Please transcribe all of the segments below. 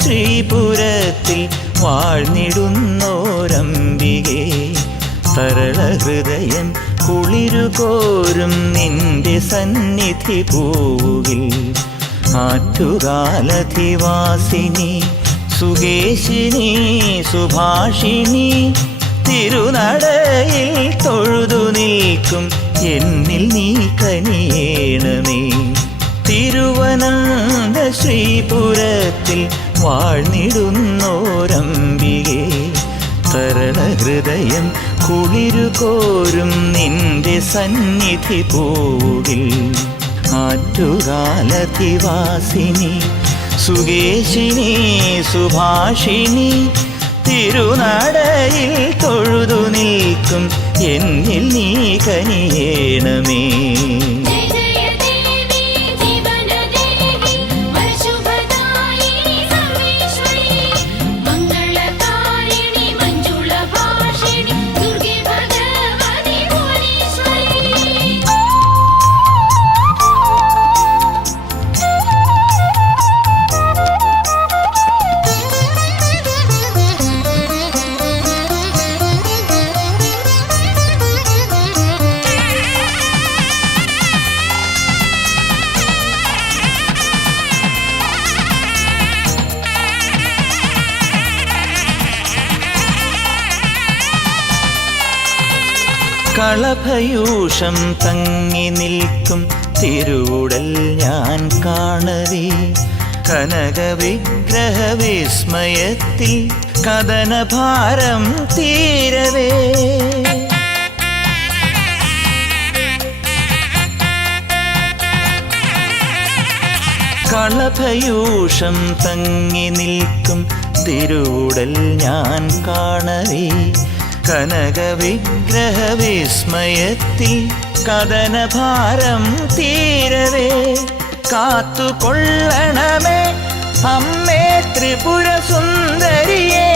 ശ്രീപുരത്തിൽ വാഴ്ന്നിടുന്നോരംബികേ, സരളഹൃദയം കുളിരുകോരും നിന്റെ സന്നിധി പൂവിൽ. ആറ്റുകാലധിവാസിനി സുകേശിനി സുഭാഷിണി, തിരുനടയിൽ തൊഴുതു നിൽക്കും എന്നിൽ നീ കനിയേണമേ. തിരുവനന്ത ശ്രീപുരത്തിൽ വാഴ്ന്നിടുന്നോരംബികേ, സരളഹൃദയം കുളിരുകോരും നിന്റെ സന്നിധി പൂവിൽ. ആറ്റുകാലധിവാസിനി സുകേശിനി സുഭാഷിണി, തിരുനടയിൽ തൊഴുതു നിൽക്കും എന്നിൽ നീ കനിയേണമേ. കളഭയൂഷം തങ്ങി നിൽക്കും തിരുവുടൽ ഞാൻ കാണവേ, കനകവിഗ്രഹ വിസ്മയത്തിൽ കഥനഭാരം തീരവേ. കളഭയൂഷം തങ്ങി നിൽക്കും തിരുവുടൽ ഞാൻ കാണവേ, കനകവിഗ്രഹ വിസ്മയത്തിൽ കഥനഭാരം തീരവേ. കാത്തുകൊള്ളണമേ അമ്മേ ത്രിപുര സുന്ദരിയേ,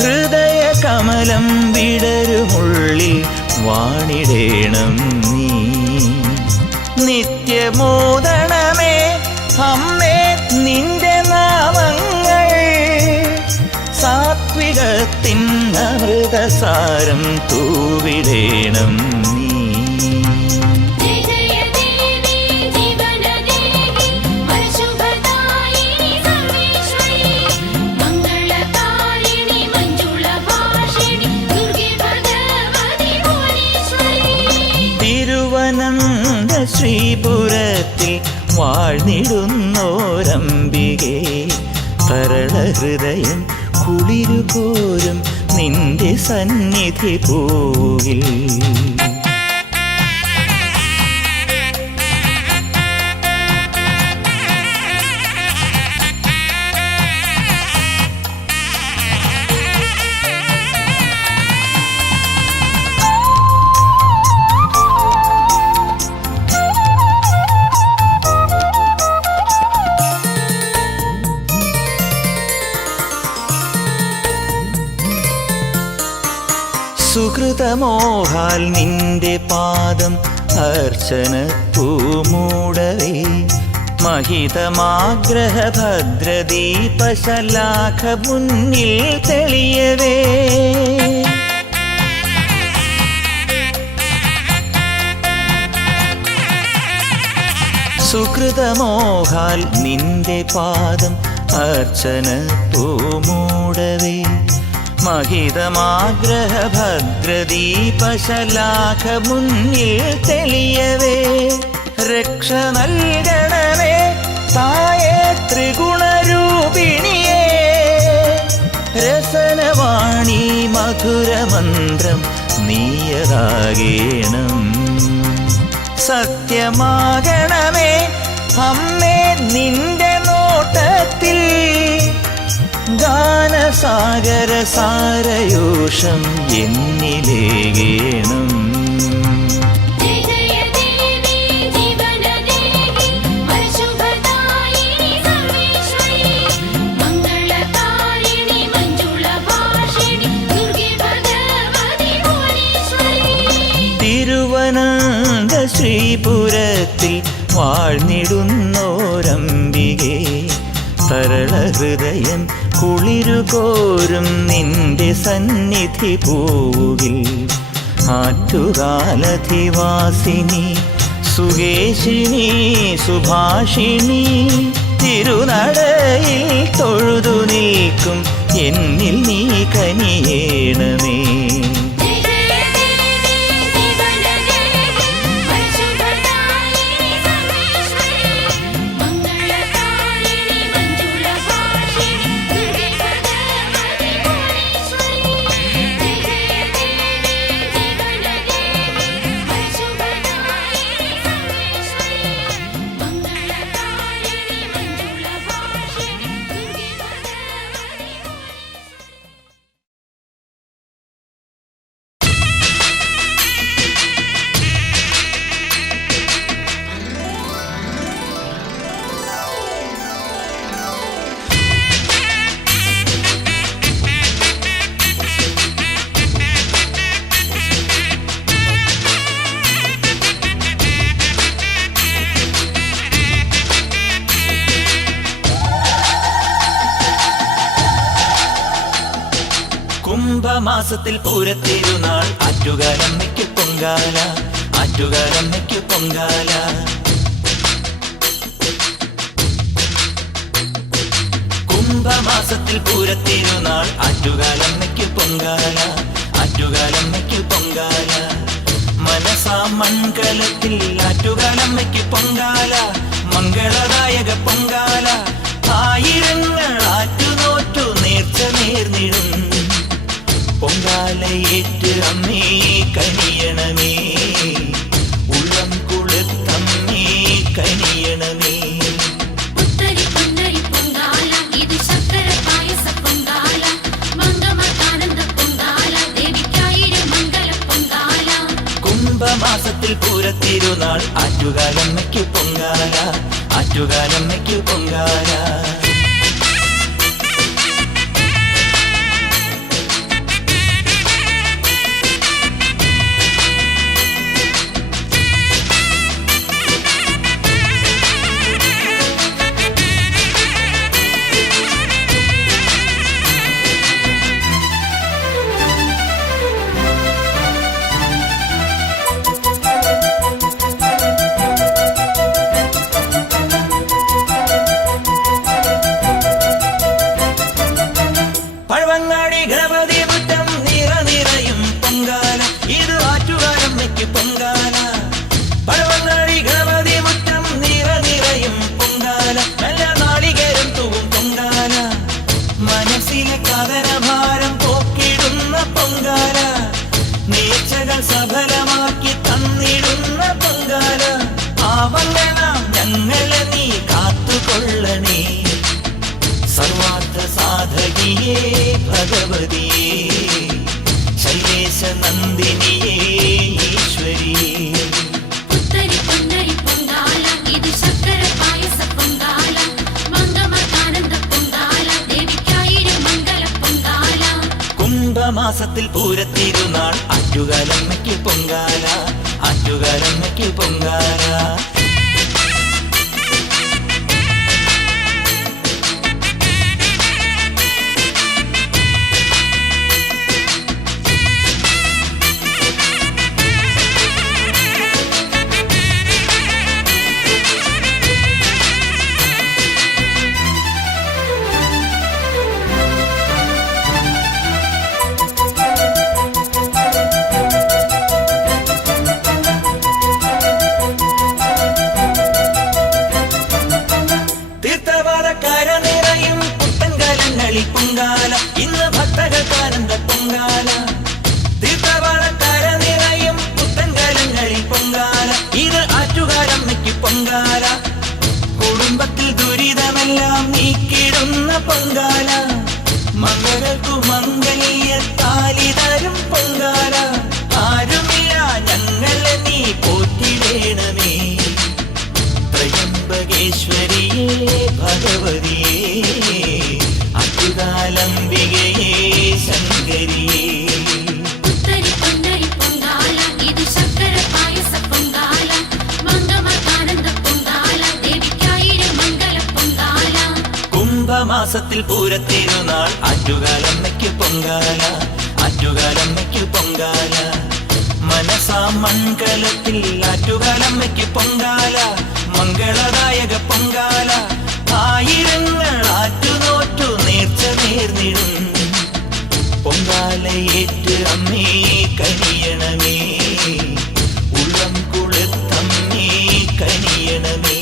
ഹൃദയ കമലം വിടരുമുള്ളിൽ വാണിടേണം നീ. നിത്യമോദണമേ അമ്മേ നിന്റെ നാമങ്ങൾ, സാത്വികത്തിൻ അമൃതസാരം തൂവിടേണം നീ. തിരുവനന്ത ശ്രീപുരത്തിൽ വാഴ്ന്നിടുന്നോരംബികേ, സരളഹൃദയം കുളിരുകോരും നിന്റെ സന്നിധി പൂവിൽ. സുകൃതമോഹാൽ നിന്റെ പാദം അർച്ചന പൂമൂടവേ, മഹിതമാഗ്രഹ ഭദ്രദീപശലാഖ മുന്നിൽ തെളിയവേ. സുകൃതമോഹാൽ നിന്റെ പാദം അർച്ചന പൂമൂടവേ, മഹിതമാഗ്രഹ ഭദ്രദീപശലാഖ മുന്നിൽ തെളിയവേ. രക്ഷ നൽകണമേ തായേ ത്രിഗുണരൂപിണിയേ, രസനവാണി മധുരമന്ത്രം നീയതാകേണം. സത്യമാകണമേ അമ്മേ നിന്റെ നോട്ടത്തിൽ, ഗാനസാഗര സാരയൂഷം എന്നിലേകേണം. തിരുവനന്ത ശ്രീപുരത്തിൽ വാഴ്ന്നിടുന്നോരംബികേ, സരള ഹൃദയം കുളിരുകോരും നിന്റെ സന്നിധി പൂവിൽ ആറ്റുകാലധിവാസിനി സുകേശിനി സുഭാഷിണി തിരുനടയിൽ തൊഴുതു നിൽക്കും എന്നിൽ നീ കനിയേണമേ. കുംഭമാസത്തിൽ പൂരത്തിരുനാൾ ആറ്റുകാലമ്മയ്ക്ക് പൊങ്കാല, ആറ്റുകാലമ്മയ്ക്ക് പൊങ്കാല. കുംഭമാസത്തിൽ പൂരത്തിരുനാൾ ആറ്റുകാലമ്മയ്ക്ക് പൊങ്കാല, ആറ്റുകാലമ്മയ്ക്ക് പൊങ്കാല. മനസാ മംഗളത്തിൽ ആറ്റുകാലമ്മയ്ക്ക് പൊങ്കാല, മംഗളദായക പൊങ്കാല. ആയിരങ്ങൾ ആറ്റുനോറ്റു നേർച്ച നേർന്നിടും പൊങ്കാലയേറ്റ് അമ്മേ കനിയണമേ, ഉള്ളം കുളിർത്തമ്മേ കനിയണമേ. കുംഭമാസത്തിൽ പൂരത്തിരുനാൾ ആറ്റുകാലമ്മയ്ക്ക് പൊങ്കാല, ആറ്റുകാലമ്മയ്ക്ക് പൊങ്കാല. സഫലമാക്കി തന്നിടുന്ന പൊങ്കാല. ആവങ്കണം ഞങ്ങളെ നീ കാത്തുകൊള്ളണേ, സർവാർത്ഥ സാധകിയേ ഭഗവതിയേ, ശൈലേശ നന്ദിനിയേ ഈശ്വരിയേ. കുംഭമാസത്തിൽ പൂരത്തിരുനാൾ ആറ്റുകാലമ്മയ്ക്ക് പൊങ്കാല, ആറ്റുകാലമ്മയ്ക്ക് പൊങ്കാല. പൊങ്കാല ഇന്ന് ഭക്തകൾക്കാനന്ദ പൊങ്കാല, തീർത്ഥവാളക്കര നിറയും പുത്തൻകാലങ്ങളിൽ പൊങ്കാല. ഇത് ആറ്റുകാലമ്മയ്ക്ക് പൊങ്കാല, കുടുംബത്തിൽ ദുരിതമെല്ലാം നീക്കിടുന്ന പൊങ്കാല. മംഗളർക്കു മംഗല്യത്താലി തരും പൊങ്കാല. ആരുമില്ല ഞങ്ങളെ നീ പോറ്റിടേണമേ, ത്രയംബകേശ്വരിയേ ഭഗവതിയേ, അറ്റുകാലംബികയേ ശങ്കരിയേ. മാസത്തിൽ പൂരത്തിരുന്നാൾ ആറ്റുകാലമ്മയ്ക്ക് പൊങ്കാല, ആറ്റുകാലമ്മയ്ക്ക് പൊങ്കാല. മനസാ മൺകലത്തിൽ ആറ്റുകാലമ്മയ്ക്ക് പൊങ്കാല, മംഗളദായക പൊങ്കാല. ആയിരങ്ങൾ ആറ്റുനോറ്റു നേർച്ച നേർന്നിടും പൊങ്കാലയേറ്റ് അമ്മേ കനിയണമേ, ഉള്ളം കുളിർത്തമ്മേ കനിയണമേ.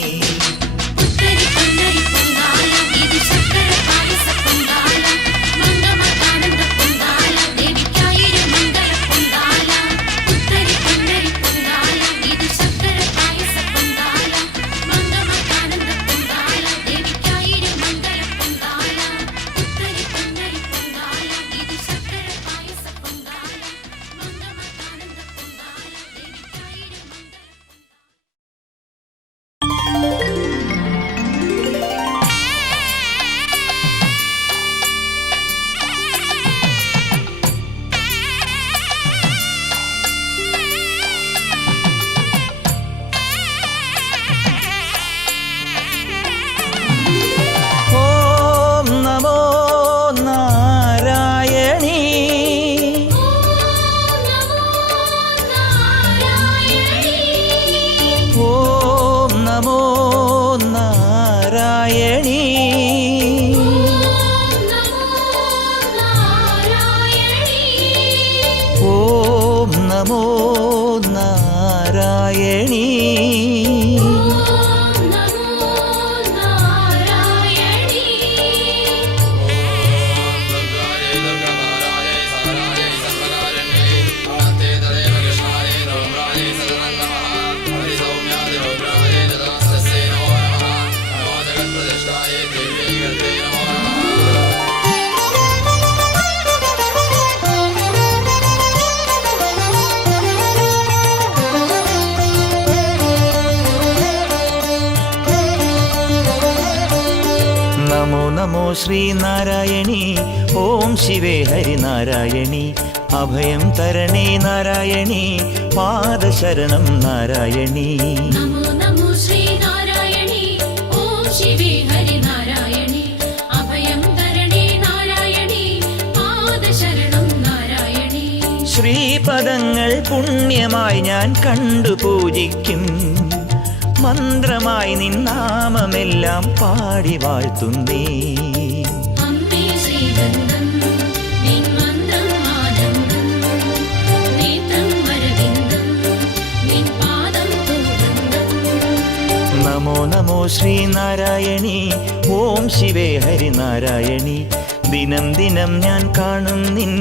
നമോ ശ്രീനാരായണി, ഓം ശിവേ ഹരിനാരായണി. അഭയം തരണേ നാരായണി, പാദശരണം നാരായണി. നമോ ശ്രീനാരായണി, ഓം ശിവേ ഹരിനാരായണി. അഭയം തരണേ നാരായണി, പാദശരണം നാരായണി. ശ്രീപദങ്ങൾ പുണ്യമായി ഞാൻ കണ്ടു പൂജിക്കും, മന്ത്രമായി നിന്നാമമെല്ലാം പാടി വാഴ്ത്തുന്നേ. അമ്മേ ശ്രീഗന്ധം നിൻ മന്ത്രം ആനന്ദം, നേത്രം വരവിന്ദം നിൻ പാദം പൂഗന്ധം. നമോ ശ്രീനാരായണി, ഓം ശിവേ ഹരിനാരായണി. ദിനം ദിനം ഞാൻ കാണും നിൻ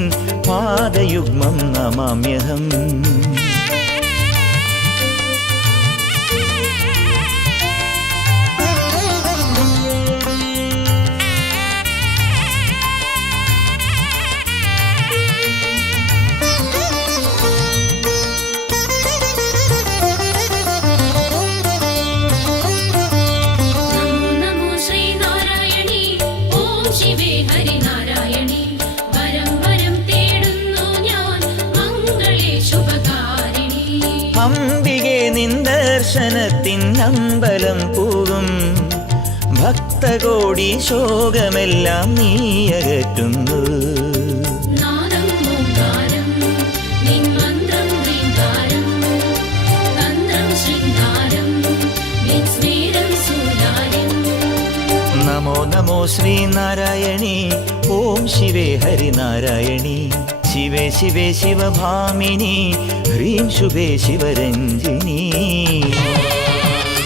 പാദയുഗ്മം നമാമ്യഹം. അംബികെ നിൻ ദർശനത്തിൻ അമ്പലം പൂവും, ഭക്തകോടി ശോകമെല്ലാം നീ അകറ്റുന്നു. നമോ ശ്രീനാരായണി, ഓം ശിവേ ഹരിനാരായണി. ശിവേ ശിവേ ശിവഭാമിനി, ഹ്രീം ശുഭേ ശിവരഞ്ജിനി.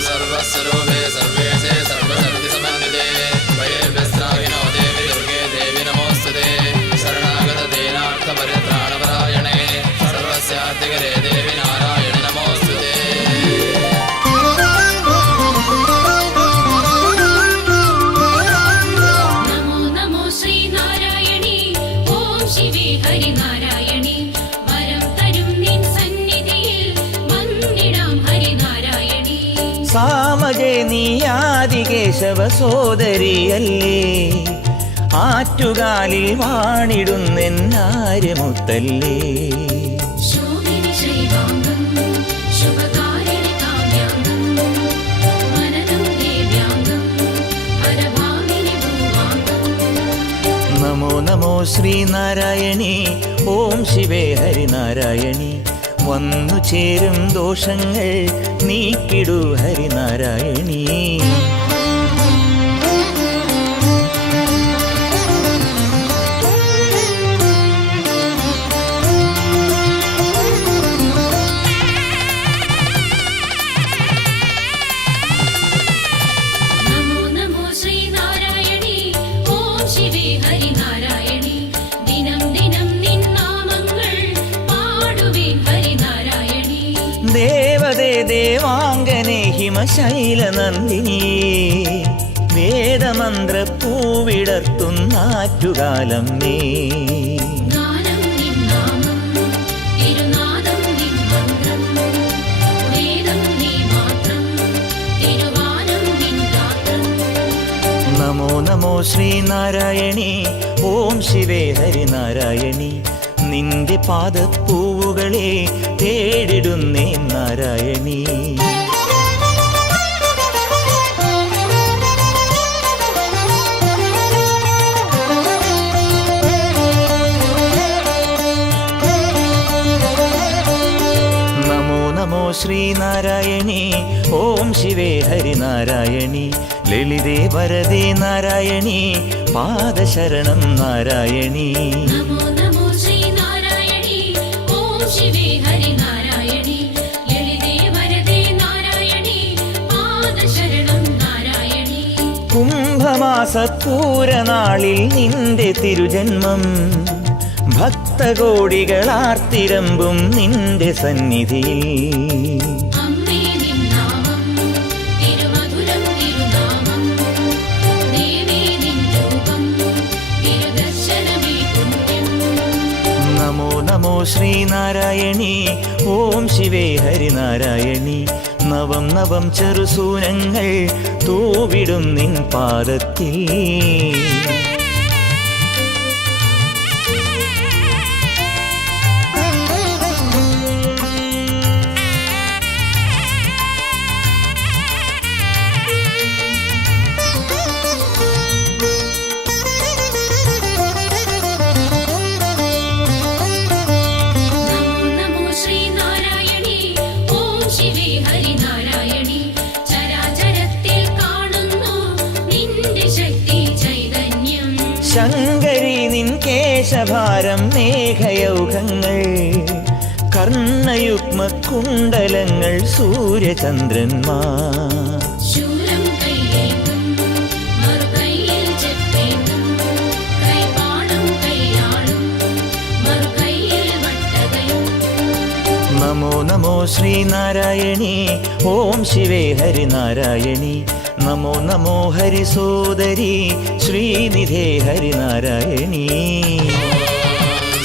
സർവസ്വരൂപേ സർവേശേ സർവശക്തിസമന്വിതേ വൈർവ്യസ്ത്രാഹിനോ ദേവി ദുർഗേ ദേവി നമോസ്തുതേ. ശരണാഗത ദീനാർത്ഥപരിത്രാണപരായണേ സർവസ്യാർത്ഥികരേ ദേവി നാരായണി നമോസ്തുതേ. നമോ ശ്രീനാരായണി, ഓം ശിവേ ഹരിനാരായണി. വരം തരും നിൻ സന്നിധിയിൽ വന്നിടാം ഹരിനാരായണി. സാമജേ നീ ആദികേശവ സോദരിയല്ലേ, ആറ്റുകാലിൽ വാണിടുന്നെന്നാര്യമുത്തല്ലേ. ശോഭിനി ശ്രീവാംഗം ശുഭകാരിണി കാമ്യാംഗം, മനനം ദേവ്യാംഗം ഹരഭാമിനി ഭൂവാംഗം. നമോ നമോ ശ്രീനാരായണി ഓം ശിവേ ഹരിനാരായണി വന്നു ചേരും ദോഷങ്ങൾ നീക്കിടൂ ഹരിനാരായണി നമോ നമോ ശ്രീനാരായണി ഓം ശിവേ ഹരിനാരായണി ദിനം ദിനം നിൻ നാമങ്ങൾ പാടുവേൻ ഹരിനാരായണി ദേവതേ ദേവാംഗനെ ഹിമശൈലനന്ദിനി വേദമന്ത്ര പൂവിടർത്തുന്നാറ്റുകാലം നീ ഗാനം നിൻ നാമം തിരുനാദം നിൻ മന്ത്രം വേദം നീ മാത്രം തിരുവാനം നിൻ ഗാത്രം നമോ നമോ ശ്രീനാരായണി ഓം ശിവേ ഹരിനാരായണി നിന്റെ പാദപ്പൂവുകളെ തേടിടുന്നേ നാരായണി നമോ നമോ ശ്രീനാരായണി ഓം ശിവേ ഹരിനാരായണി ലളിതേ വരദേ നാരായണി പാദശരണം നാരായണി നമോ നമോ ശ്രീനാരായണി ഓം ശിവേ ഹരിനാരായണി ലളിതേ വരദേ നാരായണി പാദശരണം നാരായണി കുംഭമാസപ്പൂരനാളിൽ നിന്റെ തിരുജന്മം ഭക്തകോടികളാർത്തിരമ്പും നിന്റെ സന്നിധിയിൽ അമ്മേ നിൻ നാമം തിരുമധുരം തിരുനാമം ദേവേ നിൻ രൂപം തിരുദർശനമേ പുണ്യം നമോ നമോ ശ്രീനാരായണി ഓം ശിവേ ഹരിനാരായണി നവം നവം ചെറുസൂനങ്ങൾ തൂവിടും നിൻ പാദത്തിൽ നമോ നമോ ശ്രീനാരായണി ഓം ശിവേ ഹരിനാരായണി ചരാചരത്തിൽ കാണുന്നു നിന്റെ ശക്തി ചൈതന്യം ശങ്കരി നിൻ കേശഭാരം മേഘയൗഘങ്ങൾ കർണയുഗ്മ കുണ്ടലങ്ങൾ സൂര്യചന്ദ്രന്മാർ ശൂലം കൈയേന്തും മറുകൈയിൽ ചെപ്പേന്തും കൈപാടും കൈയാളും മറുകൈയിൽ വട്ടകയും നമോ നമോ ശ്രീനാരായണി ഓം ശിവേ ഹരിനാരായണി നമോ നമോ ഹരിസോദരി ശ്രീനിധേ ഹരിനാരായണി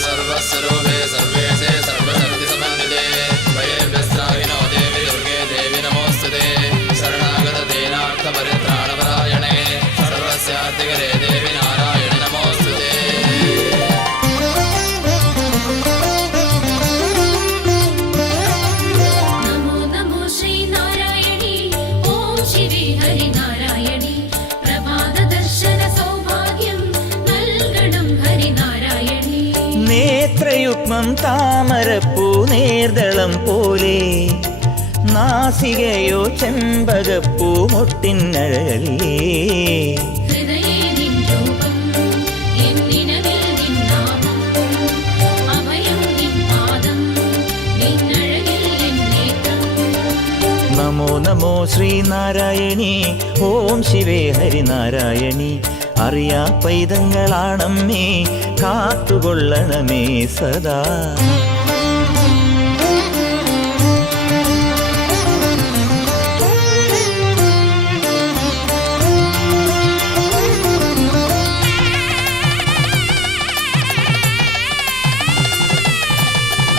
സർവസ്വരൂപേ സർവേശേ സർവശക്തിസമന്വിതേ വയേഭ്യസ്ത്രാഹിനോ ദേവി ദുർഗേ ദേവി നമോസ്തുതേ ശരണാഗതദീനാർത്ഥപരിത്രാണപരായണേ സർവസ്യാധികരേ ദേവി നാരായണി നമോസ്തുതേ നമോ നമോ ശ്രീനാരായണി ഓം ശിവേ ഹരിനാരായണി പ്രഭാത ദർശന സൗഭാഗ്യം നൽകണം ഹരിനാരായണി നേത്രയുഗ്മം താമരപ്പൂ നേർദളം പോലെ നാസികയോ ചെമ്പകപ്പൂ മൊട്ടിനഴകല്ലേ ഹൃദയേ നിൻ രൂപം എന്നിനവിൽ നിൻ നാമം അഭയം നിൻ പാദം നിന്നഴകിൽ എൻ നേത്രം നമോ നമോ ശ്രീനാരായണി ഓം ശിവേ ഹരിനാരായണി അറിയാ പൈതങ്ങളാണമ്മേ കാത്തുകൊള്ളണമേ സദാ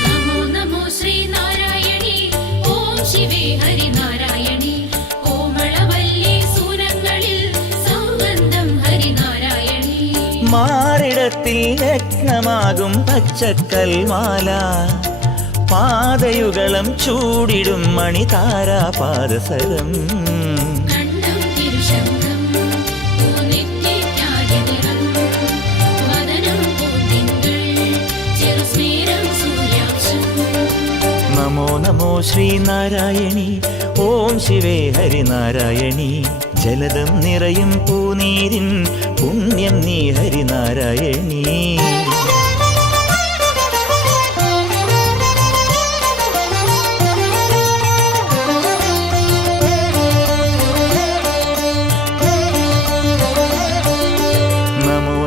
നമോ നമോ ശ്രീനാരായണി ഓം ശിവേ ഹരിനാരായണി കോമളവല്ലി സൂരങ്ങളിൽ സൗഗന്ധം ഹരിനാരായണി മാറിടത്തിൽ രത്നമാകും പച്ചക്കൽമാല പാദയുഗളം ചൂടിടും മണിതാരാ പാദസരം കണ്ഠം തിരുശംഖം പൂനെറ്റിക്കായ നിറം ശ്രീനാരായണി ഓം ശിവേ ഹരിനാരായണി ജലദം നിറയും പൂനീരിൻ പുണ്യം നീ ഹരിനാരായണി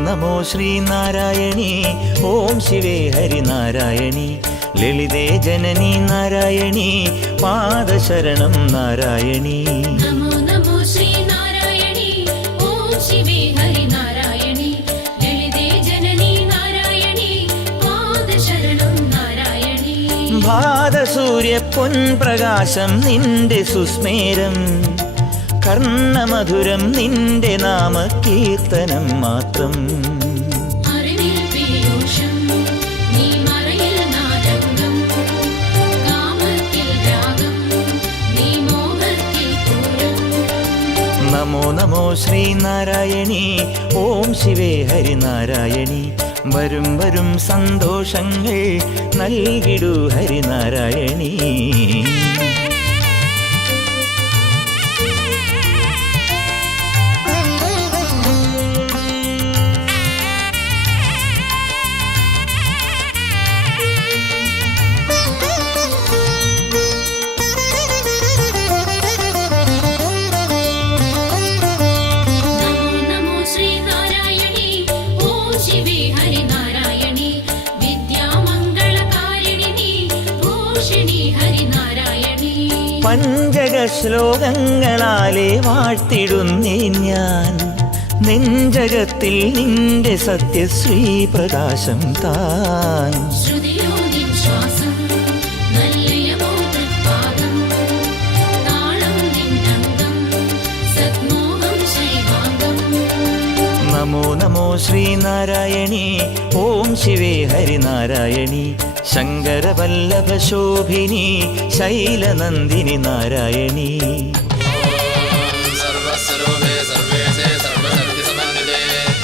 നമോ ശ്രീനാരായണി ഓം ശിവേ ഹരിനാരായണി ലളിതേ ജനനി നാരായണി പാദശരണം നാരായണി നമോ നമോ ശ്രീനാരായണി ഓം ശിവേ ഹരിനാരായണി ലളിതേ ജനനി നാരായണി പാദശരണം നാരായണി ഭാതസൂര്യ പൊൻപ്രകാശം നിന്റെ സുസ്മേരം കർണമധുരം നിന്റെ നാമകീർത്തനം മാത്രം അറിവിൽ പീയൂഷം നീ മറയിൽ നാദംഗം കാമത്തിൽ രാഗം നീ മോഹത്തിൽ പൂരം നമോ ശ്രീനാരായണി ഓം ശിവേ ഹരിനാരായണി വരും വരും സന്തോഷങ്ങൾ നൽകിടൂ ഹരിനാരായണി പഞ്ചക ശ്ലോകങ്ങളാലെ വാഴ്ത്തിടുന്നേ ഞാൻ നെഞ്ചകത്തിൽ നിന്റെ സത്യശ്രീ പ്രകാശം താൻ നമോ ശ്രീനാരായണി ഓം ശിവേ ഹരിനാരായണി ശങ്കരവല്ലഭ ശോഭിനി ശൈലനന്ദിനി നാരായണി സർവസ്വരൂപേ സർവേശേ സർവശക്തി സമന്വിതേ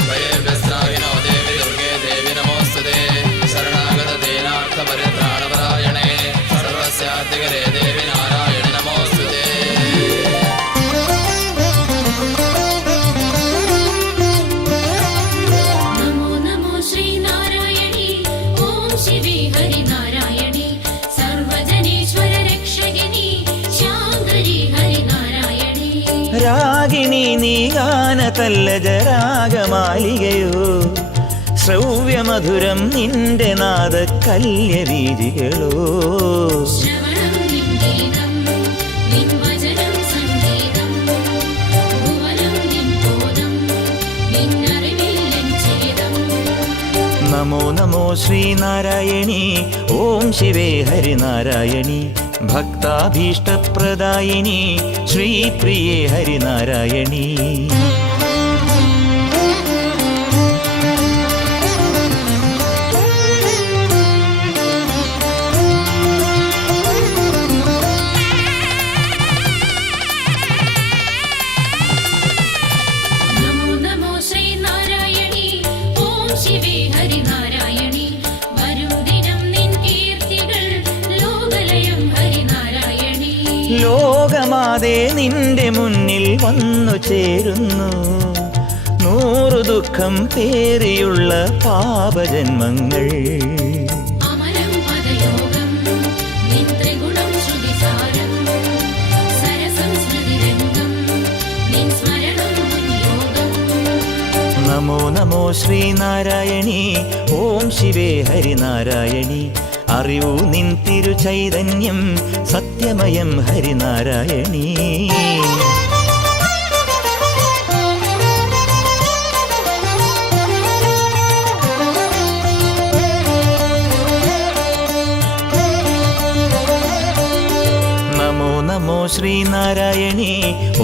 വൈര്യസ്ത്രാഹിനോ ദേവി ദുർഗേ ദേവി നമോസ്തുതേ ശരണാഗത ദീനാർത്ഥ പരിത്രാണപരായണേ സർവസ്യാധികരേ ദേവി നാരായണി നമോസ്തുതേ രാഗിണി നീ ഗാനതല്ലജരാഗമാലികയോ ശ്രവ്യമധുരം നിന്റെ നാദ കല്യവീജികളോ നമോ ശ്രീനാരായണി ഓം ശിവേ ഹരിനാരായണി ഭക്താഭീഷ്ടപ്രദായിനി ശ്രീപ്രിയേ ഹരിനാരായണി ലോകമാതേ നിന്റെ മുന്നിൽ വന്നു ചേരുന്നു 100 ദുഃഖം പേറിയുള്ള പാപജന്മങ്ങൾ നമോ ശ്രീനാരായണി ഓം ശിവേ ഹരിനാരായണി അറിവൂ നിൻ തിരുചൈതന്യം സത്യമയം ഹരിനാരായണി നമോ ശ്രീനാരായണി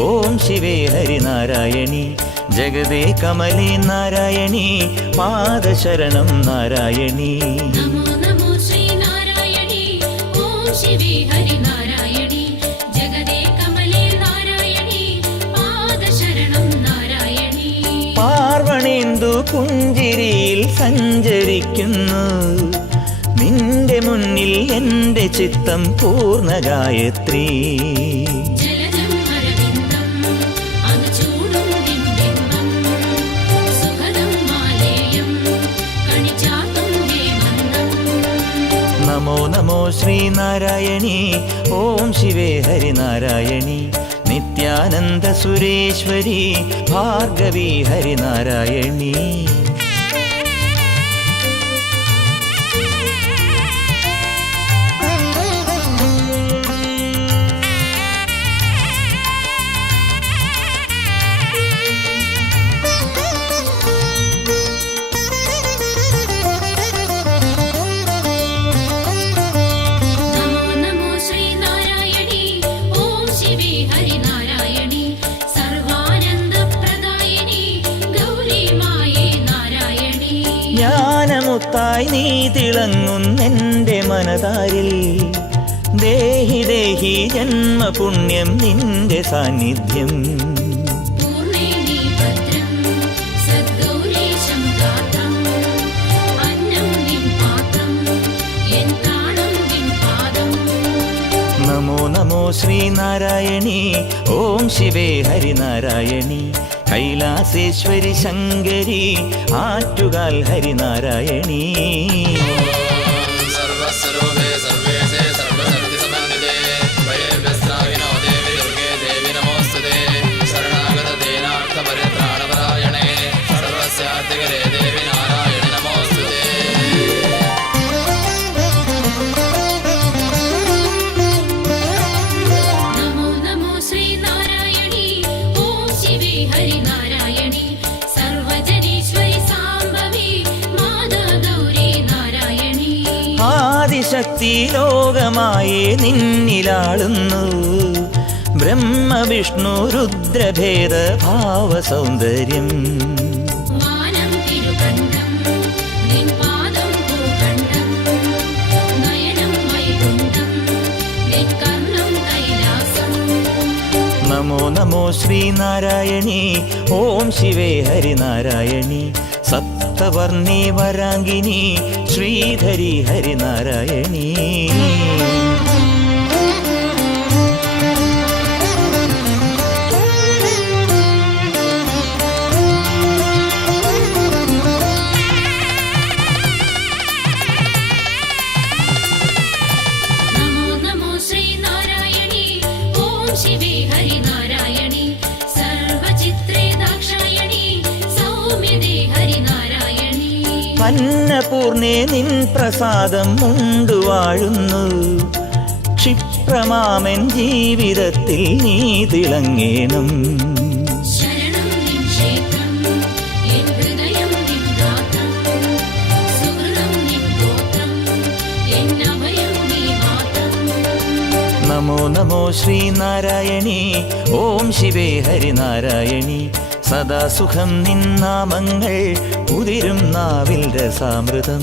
ഓം ശിവേ ഹരിനാരായണി ജഗദേ കമലേ നാരായണി പാദശരണം നാരായണി നമോ ശ്രീനാരായണി ഓം ശിവേ ഹരിനാരായണി ജഗദേ കമലേ നാരായണി പാദശരണം നാരായണി പാർവണേന്ദു പുഞ്ചിരിയിൽ സഞ്ചരിക്കുന്നു നിൻ നിന്റെ മുന്നിൽ എൻ്റെ ചിത്തം പൂർണ്ണ ഗായത്രി. ജലജം അരവിന്ദം അകചൂടും ബിംബിംബം സുഖദം മാലേയം കണിചാത്തും ഹേമന്തം. നമോ നമോ ശ്രീനാരായണി ഓം ശിവേ ഹരിനാരായണി നിത്യാനന്ദ സുരേശ്വരി ഭാർഗവി ഹരിനാരായണി. നമോ നമോ ശ്രീനാരായണി ഓം ശിവേ ഹരിനാരായണി സർവാനന്ദപ്രദായിനി ഗൗരി മായേ നാരായണി. ജ്ഞാനമുത്തായി നീ തിളങ്ങുന്നെൻ്റെ മനതാരിൽ ദേഹി ദേഹി ജന്മപുണ്യം നിന്റെ സാന്നിധ്യം. പൂർണേനി ഭദ്രം സദ്ഗൗരീശം ഗാതം അന്നം നിൻ പാത്രം എൻ പ്രാണം നിൻ പാദം. നമോ നമോ ശ്രീനാരായണി ഓം ശിവേ ഹരിനാരായണി കൈലാസേശ്വരി ശങ്കരി ആറ്റുകാൽ ഹരിനാരായണി. സർവസ്വരൂപേ സർവേശേ സർവസർവസമന്വിതേ വൈർവ്യസ്ത്രാഹിനോ ദേവി ദുർഗേ ദേവി നമോസ്തുതേ ശരണാഗതദീനാർത്ഥപരിത്രാണപരായണേ സർവസ്യാധികരേ ദേവി നാരായണി നമോസ്തുതേ. നമോ നമോ ശ്രീനാരായണി ഓം ശിവേ ഹരിനാരായണി സർവജനീശ്വരി സാംഭവി മാതാ ഗൗരി നാരായണി. ആദിശക്തി ലോകമായേ നിന്നിലാളുന്നു ബ്രഹ്മ വിഷ്ണു രുദ്രഭേദ ഭാവസൗന്ദര്യം. വാനം തിരുകണ്ഠം നിൻ പാദം ഭൂഖണ്ഡം നയനം വൈകുണ്ഠം നിൻ കർണം കൈലാസം. നമോ നമോ ശ്രീനാരായണി ഓം ശിവേ ഹരിനാരായണി സപ്തവർണ്ണേ വരാങ്കിനി ശ്രീധരി ഹരിനാരായണി. നമോ നമോ ശ്രീനാരായണി ഓം ശിവേ ഹരിനാരായണി സർവചിത്രേ ദാക്ഷായണി സൗമ്യദേ ഹരിനാരായണി. അന്നപൂർണേ നിൻ പ്രസാദം ഉണ്ടുവാഴുന്നു ക്ഷിപ്രമാമൻ ജീവിതത്തിൽ നീ തിളങ്ങേണം. ശരണം നിൻ ക്ഷേത്രം എൻ ഹൃദയം നിൻ ഗാത്രം സുഹൃതം നിൻ ഗോത്രം എൻ അഭയം നീ മാത്രം. നമോ നമോ ശ്രീനാരായണി ഓം ശിവേ ഹരിനാരായണി സദാ സുഖം നിന്നാമങ്ങൾ ഉതിരും നാവിൽ രസാമൃതം.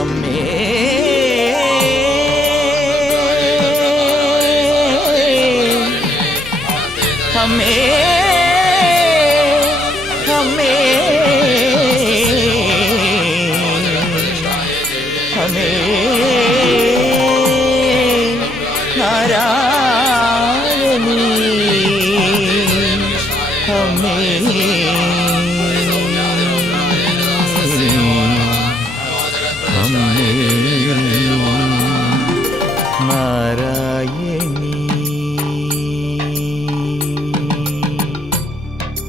അമ്മേ അമ്മേ അമ്മേ അമ്മേ നാരായണി അമ്മേ അമ്മേ നാരായണി.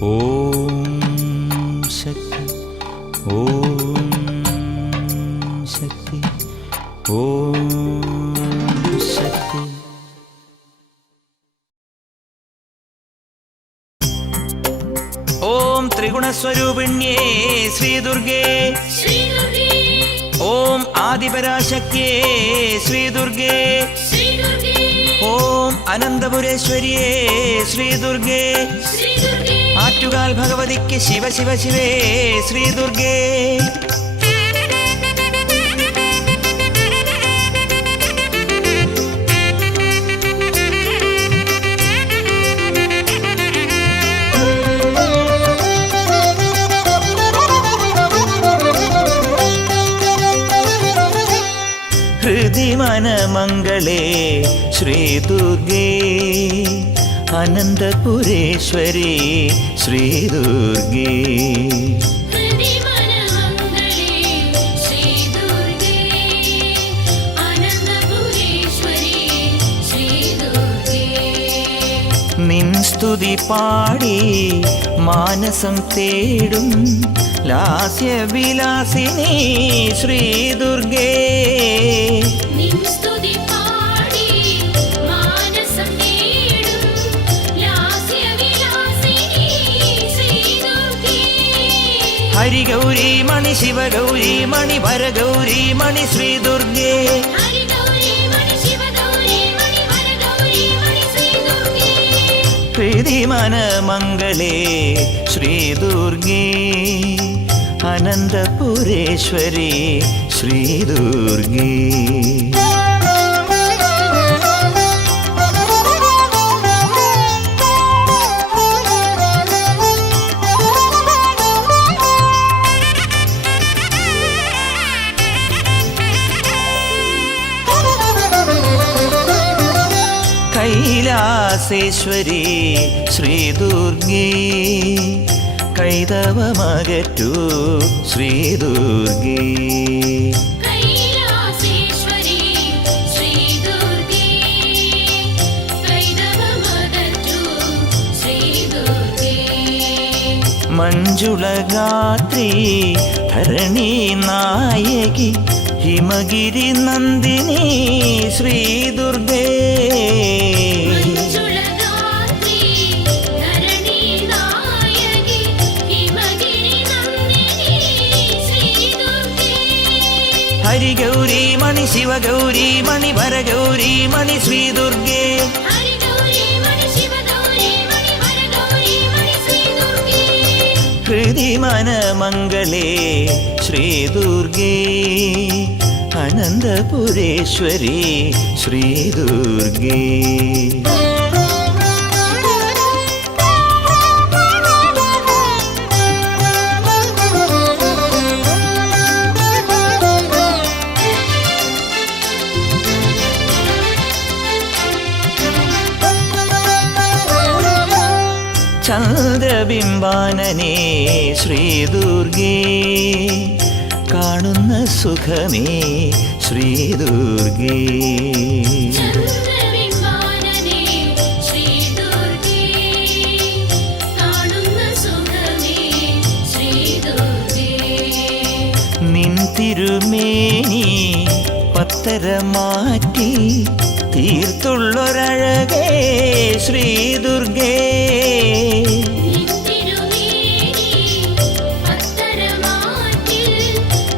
ഓം ശക്തി ഓം ശക്തി ഓം ശക്തി. ഓം ത്രിഗുണസ്വരൂപിണ്യേ ശ്രീദുർഗേ ശ്രീദുർഗേ ഓം ആദിപരാശക്തിയേ ശ്രീദുർഗേ ശ്രീദുർഗേ ഓം അനന്തപുരേശ്വരിയേ ശ്രീദുർഗേ ശ്രീദുർഗേ ആറ്റുകാൽ ഭഗവതിക്ക് ശിവ ശിവ ശിവേ ശ്രീദുർഗേ. ഹൃദിമനമംഗളേ ശ്രീദുർഗേ അനന്തപുരേശ്വരി ശ്രീദുർഗേ ഹൃദിമനമംഗളേ ശ്രീദുർഗേ അനന്തപുരേശ്വരി ശ്രീദുർഗേ നിൻ സ്തുതി പാടി മാനസം തേടും ലാസ്യവിലാസിനി ശ്രീദുർഗേ നിൻ സ്തുതി പാടി മാനസം തേടും ലാസ്യവിലാസിനി ശ്രീദുർഗേ ഹരിഗൗരി മണി ശിവഗൗരി മണി ഭരഗൗരി മണി ശ്രീദുർഗേ ഹരിഗൗരി മണി ശിവഗൗരി മണി വരഗൗരി മണി ശ്രീദുർഗേ ഹൃദിമനമംഗളേ ശ്രീദുർഗേ അനന്തപുരേശ്വരി ശ്രീദുർഗേ കൈലാസേശ്വരി ശ്രീദുർഗേ കൈതവമകറ്റൂ ശ്രീദുർഗേ കൈലാസേശ്വരി ശ്രീദുർഗേ കൈതവമകറ്റൂ ശ്രീദുർഗേ മഞ്ജുളഗാത്രി ധരണി നായകി ഹിമഗിരി നന്ദിനി ശ്രീദുർഗേ മഞ്ജുളഗാത്രി ധരണി നായകി ഹിമഗിരി നന്ദിനി ശ്രീദുർഗേ ഹരിഗൗരി മണി ശിവഗൗരി മണി ഭരഗൗരി മണി ശ്രീദുർഗേ ഹരിഗൗരി മണി ശിവഗൗരി മണി വരഗൗരി മണി ശ്രീദുർഗേ ഹൃദിമനമംഗളേ ശ്രീദുർഗേ അനന്തപുരേശ്വരി ശ്രീദുർഗേ ചന്ദ്രബിംബാനനേ ശ്രീദുർഗേ കാണുന്ന സുഖമേ ശ്രീദുർഗേ ചന്ദ്രബിംബാനനേ ശ്രീദുർഗേ കാണുന്ന സുഖമേ ശ്രീദുർഗേ നിൻ തിരുമേനി പത്തരമാറ്റി തീർത്തുള്ളൊരഴകേ ശ്രീദുർഗേ നിന്തിരുമേനി പത്തരമാറ്റിൽ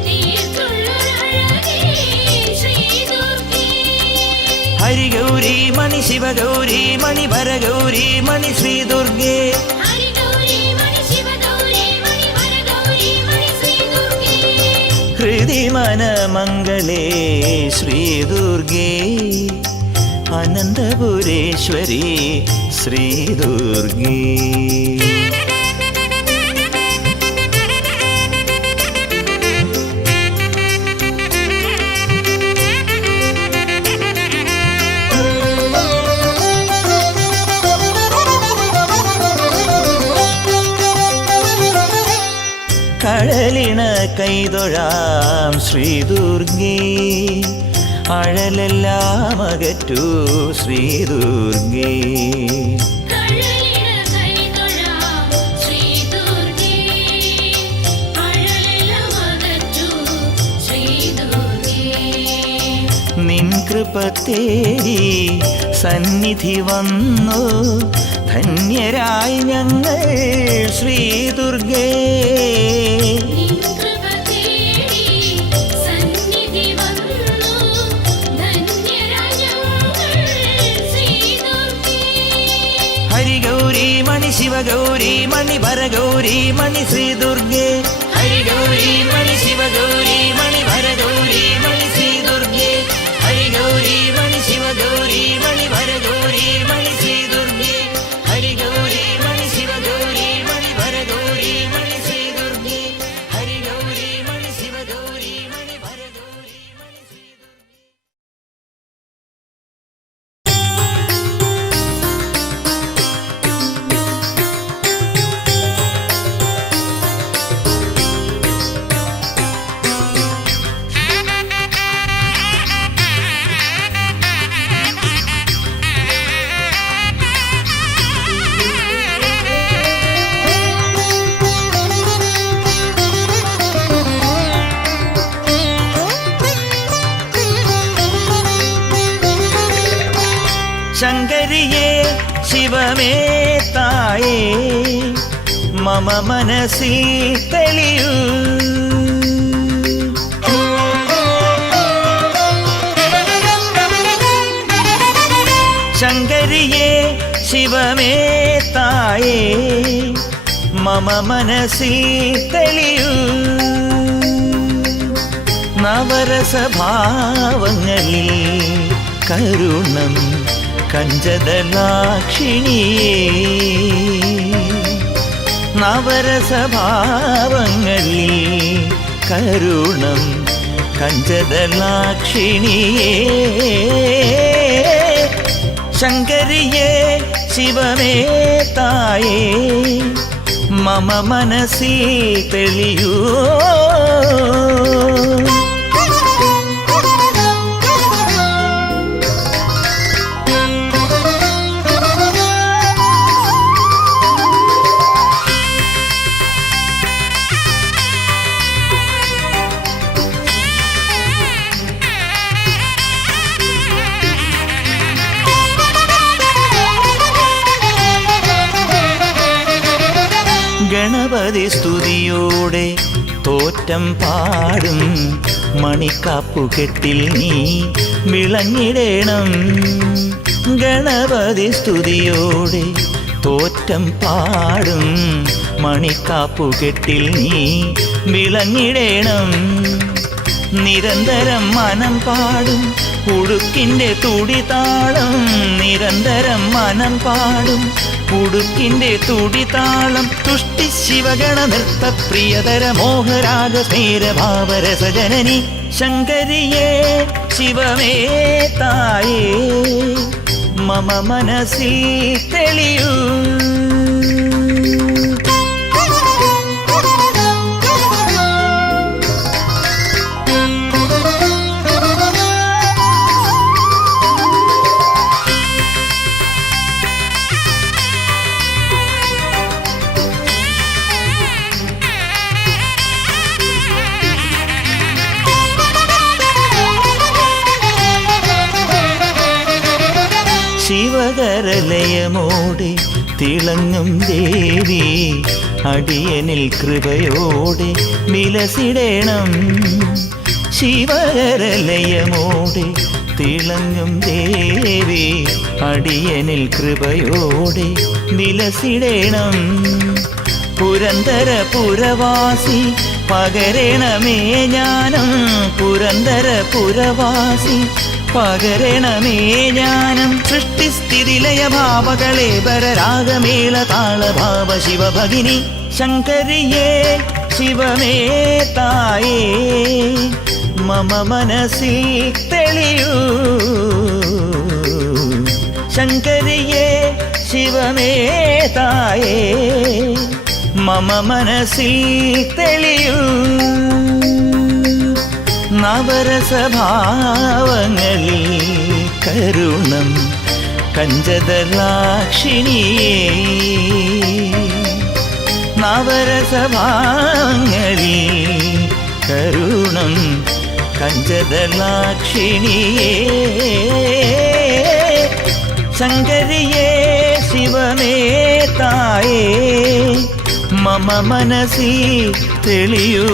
തീർത്തുള്ളൊരഴകേ ശ്രീദുർഗേ ഹരിഗൗരി മണി ശിവഗൗരി മണി ഭരഗൗരി മണി ശ്രീദുർഗേ ഹരിഗൗരി മണി ശിവഗൗരി മണി വരഗൗരി മണി ശ്രീദുർഗേ ഹൃദിമനമംഗളേ ശ്രീദുർഗേ അനന്തപുരേശ്വരി ശ്രീദുർഗേ കടലിണ കൈതൊഴാം ശ്രീദുർഗേ അഴലെല്ലാം അകറ്റൂ ശ്രീദുർഗേ കടലിന കൈതൊഴാം ശ്രീദുർഗേ അഴലെല്ലാം അകറ്റൂ ശ്രീദുർഗേ നിൻ കൃപ തേടി സന്നിധി വന്നു ധന്യരായി ഞങ്ങൾ ശ്രീദുർഗേ നിൻ കൃപ തേടി സന്നിധി വന്നു ധന്യരായി ഞങ്ങൾ ശ്രീദുർഗേ ഹരിഗൗരി മണി ശിവഗൗരി മണി ഭരഗൗരി മണി ശ്രീദുർഗേ ഹരിഗൗരി മണി ശിവഗൗരി മണി ഭരഗൗരി മണി ശ്രീദുർഗേ ഹരിഗൗരി മണി ശിവഗൗരി മണി ഭരഗൗരി മണി ശ്രീദുർഗേ ഹരിഗൗരി മണി ശിവഗൗരി മണി ഭരഗൗരി മണി ശ്രീദുർഗേ ഹരിഗൗരി മണി ശിവഗൗരി ശിവമേ തായേ മമ മനസ്സിൽ തെളിയൂ. ശങ്കരിയേ ശിവമേ തായേ മമ മനസ്സിൽ തെളിയൂ. നവരസഭാവങ്ങളിൽ കരുണം കഞ്ചദലാക്ഷിണിയേ. നവരസഭാവങ്ങളിൽ കരുണം കഞ്ചദലാക്ഷിണിയേ. ശങ്കരിയേ ശിവമേ തായേ മമ മനസ്സിൽ തെളിയൂ. ഗണപതി സ്തുതിയോടെ തോറ്റം പാടും മണിക്കാപ്പുകെട്ടിൽ നീ വിളങ്ങിടേണം. ഗണപതി സ്തുതിയോടെ തോറ്റം പാടും മണിക്കാപ്പുകെട്ടിൽ നീ വിളങ്ങിടേണം. നിരന്തരം മനം പാടും ഉടുക്കിൻ്റെ തുടിതാളം. നിരന്തരം മനം പാടും ഉടുക്കിൻ്റെ തുടിതാളം. തുഷ്ടി ശിവഗണ നൃത്ത പ്രിയതര മോഹരാഗ സ്മേരഭാവരസജനനി. ശങ്കരിയേ ശിവമേ തായേ മമ മനസ്സിൽ തെളിയൂ. ശിവകരലയമോടെ തിളങ്ങും ദേവി അടിയനിൽ കൃപയോടെ വിലസിടേണം. ശിവകരലയമോടെ തിളങ്ങും ദേവി അടിയനിൽ കൃപയോടെ വിലസിടേണം. പുരന്തര പുരവാസി പകരണമേ ജ്ഞാനം. പുരന്തര പുരവാസി പകരണമേ ജ്ഞാനം. സൃഷ്ടിസ്ഥിതിലയ ഭാവകളേബര രാഗമേള താളഭാവ ശിവഭഗിനി. ശങ്കരിയേ ശിവമേ തായേ മമ മനസ്സിൽ തെളിയൂ. ശങ്കരിയേ ശിവമേ തായേ മമ മനസ്സിൽ തെളിയൂ. നവരസഭാവങ്ങളിൽ കരുണം കഞ്ചദലാക്ഷിണിയേ. നവരസഭാവങ്ങളിൽ കരുണം കഞ്ചദലാക്ഷിണിയേ. ശങ്കരിയേ ശിവമേ തായേ മമ മനസ്സിൽ തെളിയൂ.